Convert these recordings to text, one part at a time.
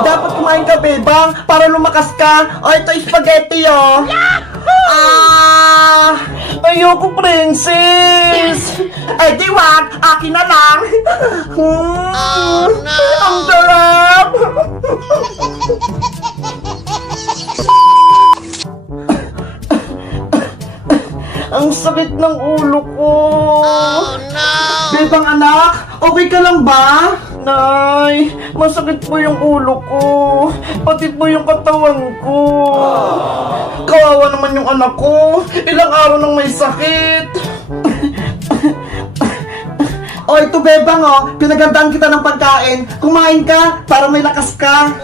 Dapat kumain ka, bebang, para lumakas ka. O, ito spaghetti, oh. Ayoko, princess. Eh, di wag, akin na lang. Ang sarap. Ang sakit ng ulo ko. Bebang anak, okay ka lang ba? Nay, masakit po yung ulo ko. Pati po yung katawan ko. Kawawa naman yung anak ko. Ilang araw nang may sakit. O, ito bebang, oh. Pinagandaan kita ng pagkain. Kumain ka para may lakas ka.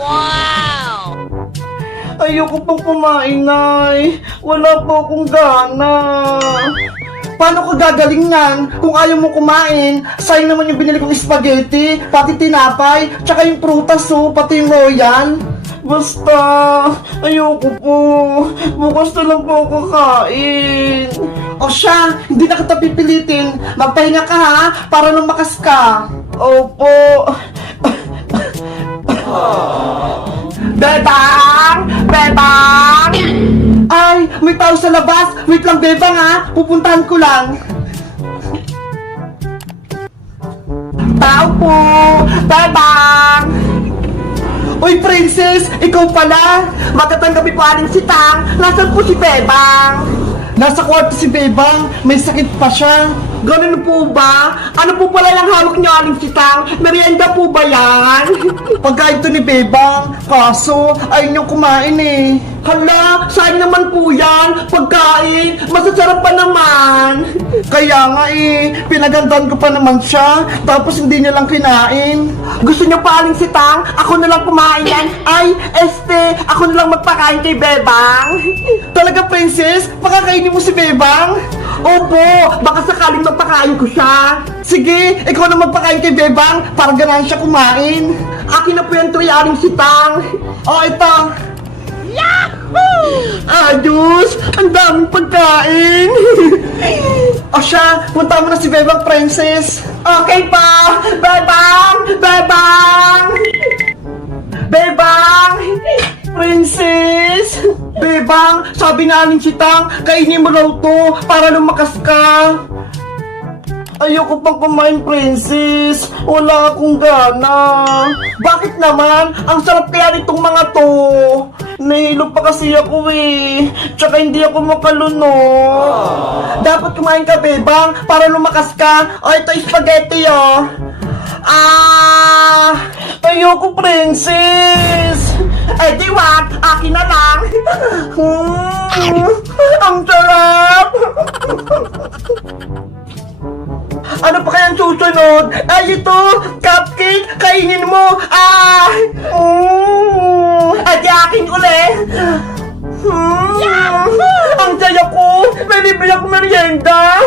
Ayoko pong kumain, Nay. Wala po akong gana. Paano ka gagaling yan kung ayaw mo kumain? Sayang naman yung binili kong spaghetti, pati tinapay, tsaka yung prutas, oh, pati yung royal. Basta, ayoko po. Bukas na lang po ako kakain. O siya, hindi na kita pipilitin. Magpahinga ka ha, para lumakas ka. Opo. Bebang! Bebang! Ay, may tao sa labas. Wait lang, bebang ha. Pupuntahan ko lang. Tao po! Bebang! Uy, princess! Ikaw pala! Magandang gabi po, Aling Sitang. Nasaan po si Bebang? Nasa kwarto si Bebang. May sakit pa siya. Ganun po ba? Ano po pala yung hawak niyo, Aling Sitang? Merienda po ba yan? Pagkain to ni Bebang. Kaso, ayaw niyong kumain eh. Hala, saan naman po yan? Pagkain, masasarap pa naman. Kaya nga eh, pinagandaan ko pa naman siya. Tapos hindi niya lang kinain. Gusto niyo pa, Aling Sitang? Ako na lang kumain yan. Ay, ako na lang magpakain kay Bebang. Talaga, princess? Pakakainin mo si Bebang? Opo, baka sakaling magpakain ko siya. Sige, ikaw na magpakain kay Bebang para ganahan siya kumain. Akin na po yung tray, Aling Sitang. O, ito. Yahoo! Ayos! Ang daming pagkain! O siya, punta mo na si Bebang, princess. Okay pa! Bebang! Bebang! Bebang! Princess! Bebang, sabi na Aling Sitang, kainin mo raw to para lumakas ka. Ayoko pang kumain, princess. Wala akong gana. Bakit naman? Ang sarap kaya nitong mga to. Nahilo pa kasi ako eh. Tsaka hindi ako makalunod. Dapat kumain ka, Bebang, para lumakas ka. O, ito spaghetti, oh. Ayoko, princess. Eh, di wag, akin na lang. Ang sarap. Ano pa kayang susunod? Ay, ito! Cupcake! Kainin mo! At akin ulit! Ang saya ko! May libre akong merienda!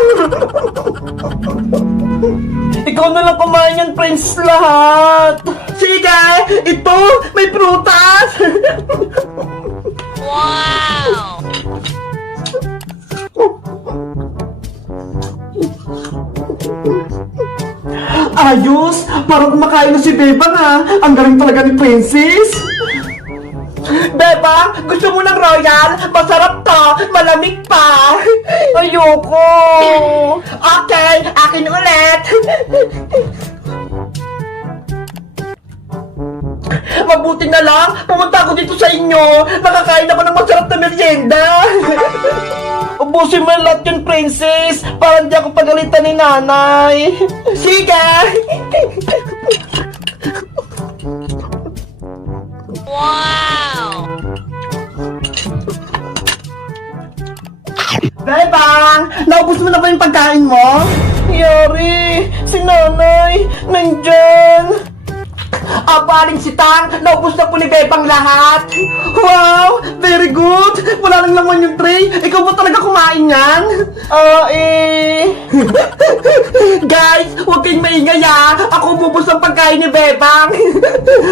Ikaw na lang kumain yan, Prince, lahat! Sige! Ito! May prutas! Wow! Ayos! Parang kumakain na si Bebang ha! Ang galing talaga ni Princess! Bebang! Gusto mo ng royal? Masarap to! Malamig pa! Ayoko! Okay! Akin ulit! Mabuti na lang! Pumunta ako dito sa inyo! Nakakain ako ng masarap na merienda! Ubusin mo lahat yun, princess! Para hindi ako pagalitan ni nanay! Sige! Wow! Bebang! Naubos mo na ba yung pagkain mo? Yari! Si nanay! Nandyan! Aling Sitang! Naubos na po ni Bebang lahat! Wow! Very good! Wala lang naman yung tray! Ikaw ba talaga kumain yan? Guys! Huwag kayong maingay ha! Ako bubos ang pagkain ni Bebang!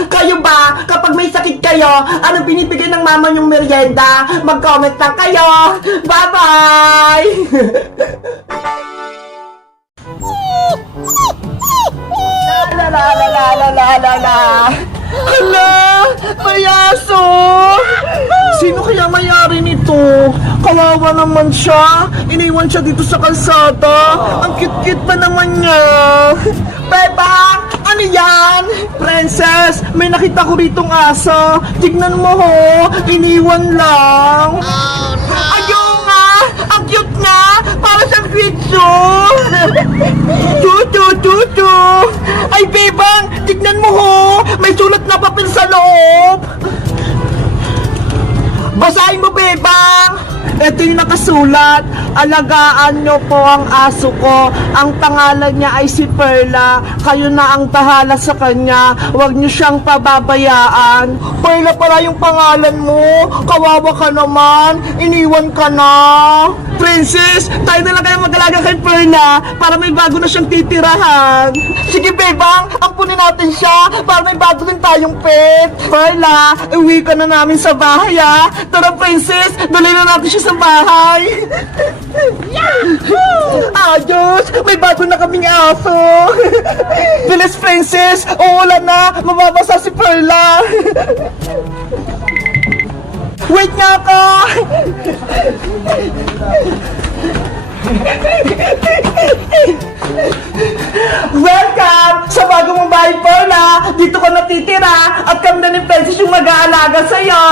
Kayo ba? Kapag may sakit kayo, ano binibigay ng mama yung merienda? Mag-comment lang kayo! Bye-bye! La la la la la la la la. Hala! May aso! Sino kaya mayari nito? Kawawa naman siya. Iniwan siya dito sa kalsada. Ang cute-cute pa naman niya. Bebang! Ano yan? Princess, may nakita ko ritong aso. Tignan mo ho. Iniwan lang. Oh no! Ayaw nga! Ang cute nga! Para sa pizzo! Tutu! Ay, Bebang! Tignan mo ho! May sulat na papel sa loob! Basahin mo, Bebang! Ito yung nakasulat. Alagaan nyo po ang aso ko. Ang pangalan niya ay si Perla. Kayo na ang bahala sa kanya. Huwag nyo siyang pababayaan. Perla pala yung pangalan mo. Kawawa ka naman. Iniwan ka na. Princess, tayo na lang kayo mag-alaga kay Perla para may bago na siyang titirahan. Sige, Bebang, ampunin natin siya para may bago din tayong pet. Perla, uwi ka na namin sa bahay, ha? Tara, Princess, dali na natin siya sa bahay. Ayos, may bago na kaming aso. Bilis, Princess, uulan na, mababasa si Perla. Wait nga ka! Welcome sa bago mong bahay, Perla! Dito ka natitira at kami na ni Princess yung mag-aalaga sa'yo!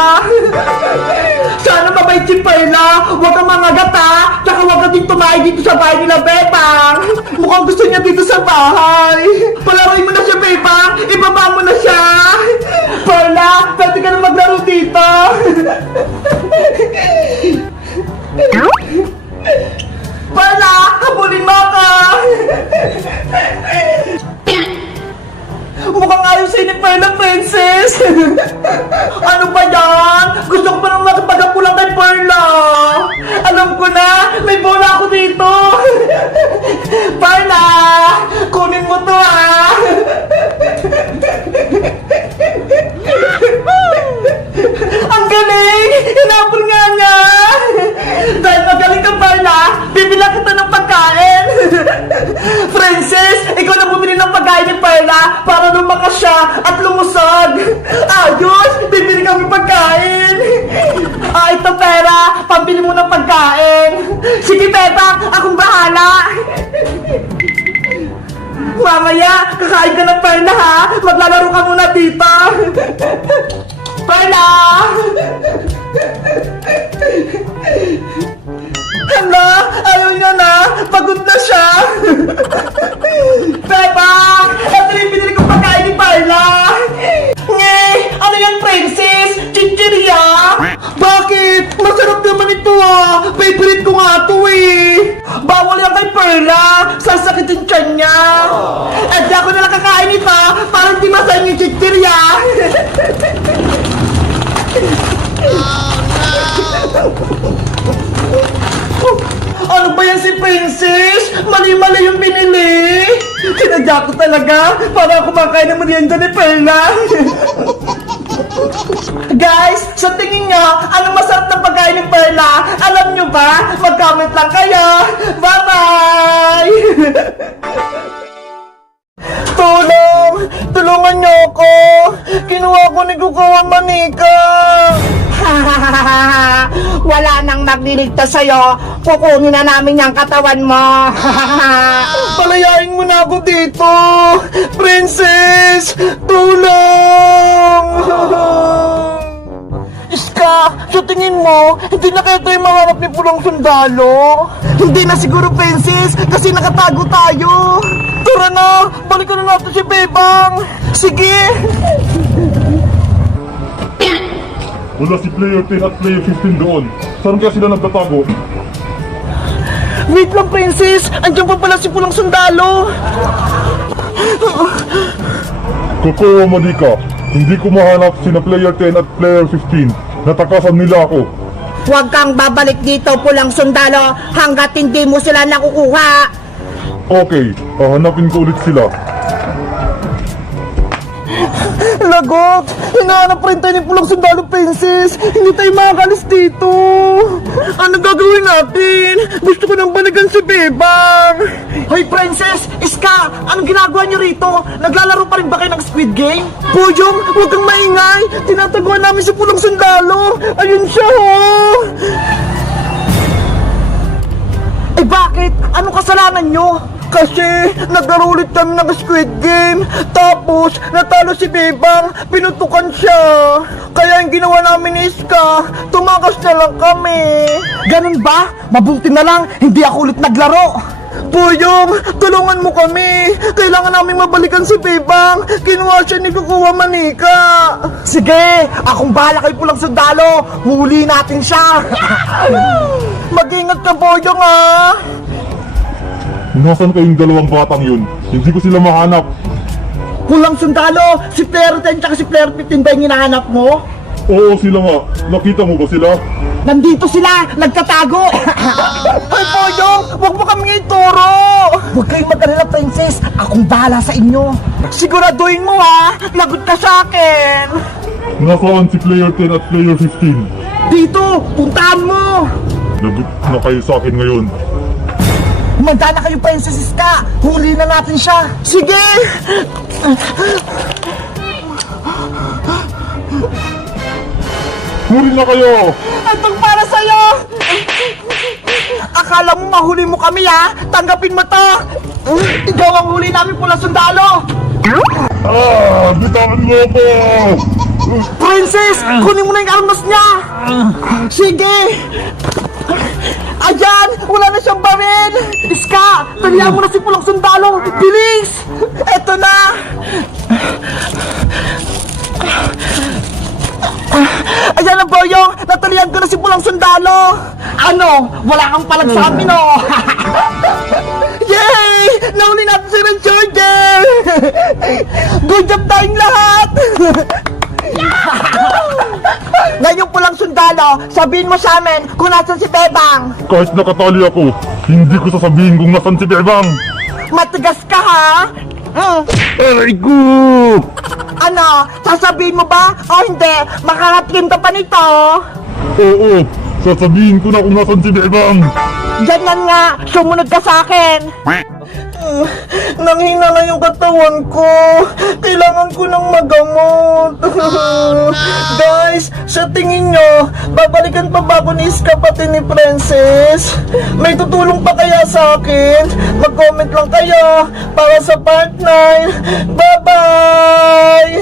Sana mabait si Perla! Huwag kang mga gata! Tsaka huwag ka din tumahay dito sa bahay nila, Bebang! Mukhang gusto niya dito sa bahay! Palaroin mo na siya, Bebang! Ibaba mo na siya! Perla, pwede ka na maglaro dito! Perla, habulin mo ako! Mukhang ayaw sa'yo ni Perla, Princess! Ano ba yan? Gusto ko pa nang makipag-apulang kay Perla! Alam ko na! May bola ako dito! Perla! Kunin mo to, ah! Ang galing! Hinapon nga niya! Dahil magaling ka, Perla, bibila kita ng pagkain! Princess, ikaw na bumili ng pagkain ni Perla para lumakas siya at lumusog! Ayos! Bibili kami pagkain! Ito pera! Pambili mo ng pagkain! Sige, Bebang! Akong bahala! Mamaya, kakain ka ng Perla, ha? Maglalaro ka muna dito! Perla! Hala! Ayaw niya na! Pagod na siya! Bebang! Ito yung binili kong pagkain ni Perla! Nge! Ano yan, Princess? Chichirya? Bakit? Masarap naman ito, ah! Favorite ko nga ito, eh! Bawal yan kay Perla! Sasakit yung tiyan niya! Eh, di ako nalang kakain ito para hindi masayang yung chichirya! Ano ba yan si Princess? Mali-mali yung binili! Sinadya ko talaga para kumakain ng merienda ni Perla! Guys, sa tingin nyo, ano masarap na pagkain ni Perla? Alam nyo ba? Mag-comment lang kayo! Bye-bye! Tulong! Tulungan nyo ako! Kinuha ko ni Kukawa Manika! Wala nang magliligtas sa'yo. Kukunin na namin yung katawan mo. Palayain mo na ako dito! Princess! Tulong! Iska, sa tingin mo, hindi na kaya tayo mahanap ni Pulang Sundalo? Hindi na siguro, Princess, kasi nakatago tayo. Tara na, balikan na natin si Bebang. Sige! Wala si player 10 at player 15 doon. Saan kaya sila nagtatago? Wait lang, Princess! Andiyan pa pala si Pulang Sundalo! Kukawa Manika, hindi ko mahanap sina player 10 at player 15. Natakasan nila ako. Huwag kang babalik dito, Pulang Sundalo, hanggat hindi mo sila nakukuha. Okay, hahanapin ko ulit sila. Lagot! Hinahanap rin tayo ni Pulang Sundalo, Princess! Hindi tayo makakalis dito! Ano gagawin natin? Gusto ko nang balikan si Bebang! Hoy, Princess! Iska! Anong ginagawa niyo rito? Naglalaro pa rin ba kayo ng Squid Game? Puyong! Huwag kang maingay! namin si Pulang Sundalo! Ayun siya, oh! Eh bakit? Anong kasalanan nyo? Kasi naglaro ulit kami ng Squid Game. Tapos natalo si Bebang, pinutukan siya. Kaya yung ginawa namin ni Iska, tumakas na lang kami. Ganun ba? Mabuti na lang, hindi ako ulit naglaro. Boyong, tulungan mo kami. Kailangan namin mabalikan si Bebang. Kinuha siya ni Kukuha Manika. Sige, akong bahala kay Pulang Sundalo. Huli natin siya. Mag-ingat ka, Boyong, ah. Nasaan kayong dalawang batang yun? Hindi ko sila mahanap. Pulang Sundalo, si Player 10 tsaka si Player 15 ba yung hinahanap mo? Oo, sila nga. Nakita mo ba sila? Nandito sila, nagtatago. Ay, Boyong, huwag mo kami ituro. Huwag kayong mag-alala, Princess. Akong bahala sa inyo. Siguraduhin mo, ha. Lagot ka sa akin. Nasaan si Player 10 at Player 15? Dito, puntahan mo. Lagot na kayo sa akin ngayon. Humanda na kayo, Princess Iska. Huli na natin siya. Sige. Huli na kayo! Itong para sa'yo. Akala mo mahuli mo kami, ha? Tanggapin mo to. Ikaw ang huli namin, Pulang Sundalo. Bitawan mo ako! Princess, kunin mo na yung armas niya. Sige. Ayan, wala na siyang baril. Iska, talihan mo na si Pulang Sundalo. Bilis. Eto na. Ayan na, Boyong. Natalihan ko na si Pulang Sundalo. Ano? Wala kang palag sa amin, oh. Yay! Nahuli natin si Red Charger. Good job tayong lahat. Ngayon, Pulang Sundalo, sabihin mo sa amin kung nasan si Bebang. Kahit nakatali ako, hindi ko sasabihin kung nasan si Bebang! Matigas ka, ha? Aray ko! Ano? Sasabihin mo ba? O hindi? Makakatikim ka pa nito? Oo, sasabihin ko na kung nasan si Bebang! Ganyan nga, sumunod ka sa akin. Nanghina na yung katawan ko. Kailangan ko ng magamot. Guys, sa tingin nyo, babalikan pa ba ako ni Iska pati ni Princess? May tutulong pa kaya sa akin? Mag-comment lang kayo para sa part 9. Bye-bye!